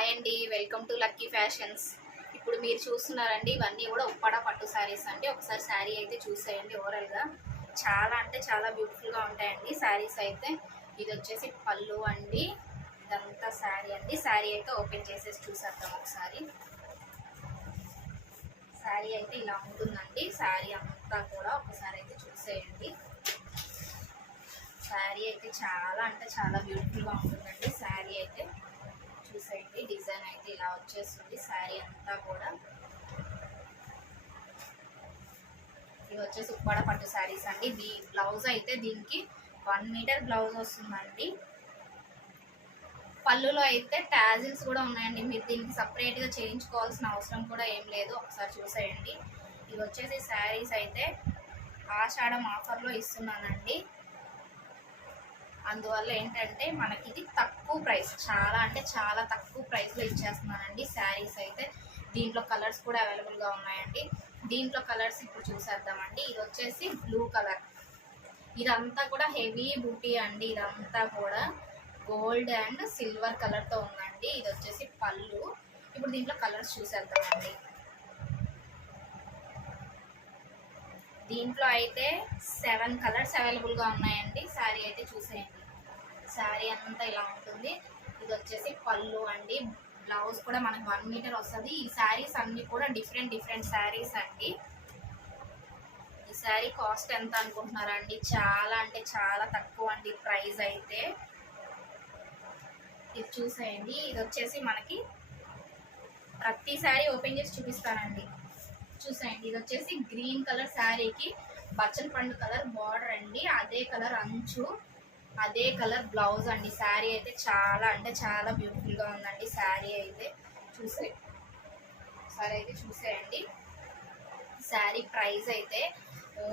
Hi అండి welcome to lucky fashions. ఇప్పుడు మీరు చూస్తున్నారండి ఇవన్నీ కూడా ఉప్పాడ పట్టు శారీస్ అండి. ఒకసారి శారీ అయితే చూసేయండి ఓవరాల్గా. చాలా అంటే చాలా బ్యూటిఫుల్గా ఉంటాయండి శారీస్ అయితే. ఇది వచ్చేసి పళ్ళు అండి. ఇదంతా శారీ అండి. శారీ అయితే ఓపెన్ చేసేసి చూసేద్దాం ఒకసారి. శారీ అయితే ఇలా ఉంటుందండి. శారీ అంతా కూడా ఒకసారి అయితే చూసేయండి. శారీ అయితే చాలా అంటే చాలా బ్యూటిఫుల్గా ఉంటుందండి. శారీ అయితే చూసేయండి డిజైన్ అయితే ఇలా వచ్చేస్తుంది శారీ అంతా కూడా. ఇది వచ్చేసి ఉప్పాడ పట్టు శారీస్ అండి. దీ బ్లౌజ్ అయితే దీనికి వన్ మీటర్ బ్లౌజ్ వస్తుందండి. పళ్ళులో అయితే టాజిల్స్ కూడా ఉన్నాయండి. మీరు దీనికి సపరేట్గా చేయించుకోవాల్సిన అవసరం కూడా ఏం లేదు. ఒకసారి చూసేయండి. ఇవి వచ్చేసి శారీస్ అయితే ఆషాఢం ఆఫర్లో ఇస్తున్నానండి. అందువల్ల ఏంటంటే మనకి ఇది తక్కువ ప్రైస్ చాలా అంటే చాలా తక్కువ ప్రైస్లో ఇచ్చేస్తున్నానండి శారీస్ అయితే. దీంట్లో కలర్స్ కూడా అవైలబుల్గా ఉన్నాయండి. దీంట్లో కలర్స్ ఇప్పుడు చూసేద్దామండి. ఇది వచ్చేసి బ్లూ కలర్. ఇదంతా కూడా హెవీ బూటీ అండి. ఇదంతా కూడా గోల్డ్ అండ్ సిల్వర్ కలర్తో ఉందండి. ఇది వచ్చేసి పళ్ళు. ఇప్పుడు దీంట్లో కలర్స్ చూసేద్దామండి. దీంట్లో అయితే సెవెన్ కలర్స్ అవైలబుల్గా ఉన్నాయండి. శారీ అయితే చూసేయండి. శారీ అంతా ఇలా ఉంటుంది. ఇది వచ్చేసి పళ్ళు అండి. బ్లౌజ్ కూడా మనకి వన్ మీటర్ వస్తుంది. ఈ శారీస్ అన్నీ కూడా డిఫరెంట్ డిఫరెంట్ శారీస్ అండి. ఈ శారీ కాస్ట్ ఎంత అనుకుంటున్నారా అండి చాలా అంటే చాలా తక్కువ అండి ప్రైస్ అయితే. ఇది చూసేయండి. ఇది వచ్చేసి మనకి ప్రతి శారీ ఓపెన్ చేసి చూపిస్తానండి. చూసేయండి. ఇది వచ్చేసి గ్రీన్ కలర్ శారీకి బచ్చన్ పండు కలర్ బార్డర్ అండి. అదే కలర్ అంచు అదే కలర్ బ్లౌజ్ అండి. శారీ అయితే చాలా అంటే చాలా బ్యూటిఫుల్గా ఉందండి శారీ అయితే. చూసే సరే అయితే చూసేయండి. శారీ ప్రైస్ అయితే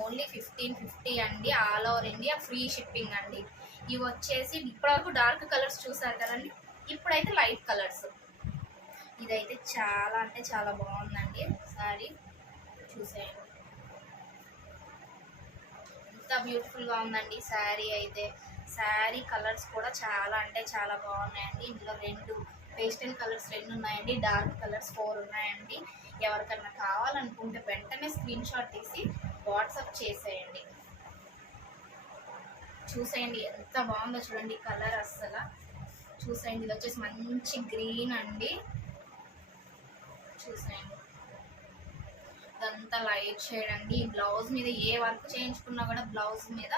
ఓన్లీ ఫిఫ్టీన్ ఫిఫ్టీ అండి. All over India free shipping అండి. ఇవి వచ్చేసి ఇప్పటివరకు డార్క్ కలర్స్ చూసారు కదండి. ఇప్పుడైతే లైట్ కలర్స్. ఇదైతే చాలా అంటే చాలా బాగుందండి శారీ. చూసేయండి ఎంత బ్యూటిఫుల్గా ఉందండి శారీ అయితే. శారీ కలర్స్ కూడా చాలా అంటే చాలా బాగున్నాయండి. ఇందులో రెండు పేస్టల్ కలర్స్ రెండు ఉన్నాయండి. డార్క్ కలర్స్ ఫోర్ ఉన్నాయండి. ఎవరికన్నా కావాలనుకుంటే వెంటనే స్క్రీన్ షాట్ తీసి వాట్సాప్ చేసేయండి. చూసేయండి ఎంత బాగుందో చూడండి కలర్ అస్సలు. చూసేయండి ఇది వచ్చేసి మంచి గ్రీన్ అండి. చూసేయండి. ఇదంతా లైట్ షేడ్ అండి. బ్లౌజ్ మీద ఏ వర్క్ చేయించుకున్నా కూడా బ్లౌజ్ మీద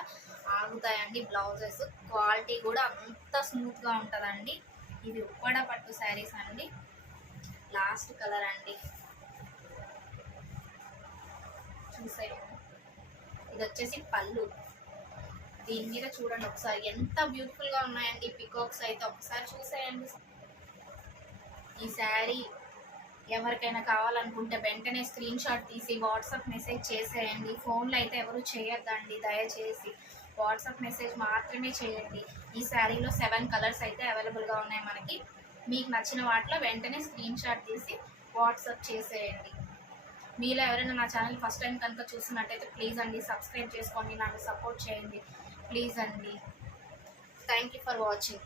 ఆగుతాయండి బ్లౌజెస్. క్వాలిటీ కూడా అంత స్మూత్గా ఉంటుందండి. ఇది ఉప్పడ పట్టు శారీస్ అండి. లాస్ట్ కలర్ అండి. చూసేయండి. ఇది వచ్చేసి పళ్ళు. దీని మీద చూడండి ఒకసారి. ఎంత బ్యూటిఫుల్గా ఉన్నాయండి పికాక్స్ అయితే. ఒకసారి చూసేయండి. ఈ శారీ ఎవరికైనా కావాలనుకుంటే వెంటనే స్క్రీన్ షాట్ తీసి వాట్సాప్ మెసేజ్ చేసేయండి. ఫోన్లో అయితే ఎవరు చేయొద్దండి దయచేసి. వాట్సాప్ మెసేజ్ మాత్రమే చేయండి. ఈ శారీలో సెవెన్ కలర్స్ అయితే అవైలబుల్గా ఉన్నాయి మనకి. మీకు నచ్చిన వాటిలో వెంటనే స్క్రీన్ షాట్ తీసి వాట్సాప్ చేసేయండి. మీలో ఎవరైనా నా ఛానల్ ఫస్ట్ టైం కనుక చూసినట్టయితే ప్లీజ్ అండి సబ్స్క్రైబ్ చేసుకోండి నాకు సపోర్ట్ చేయండి. ప్లీజ్ అండి. Thank you for watching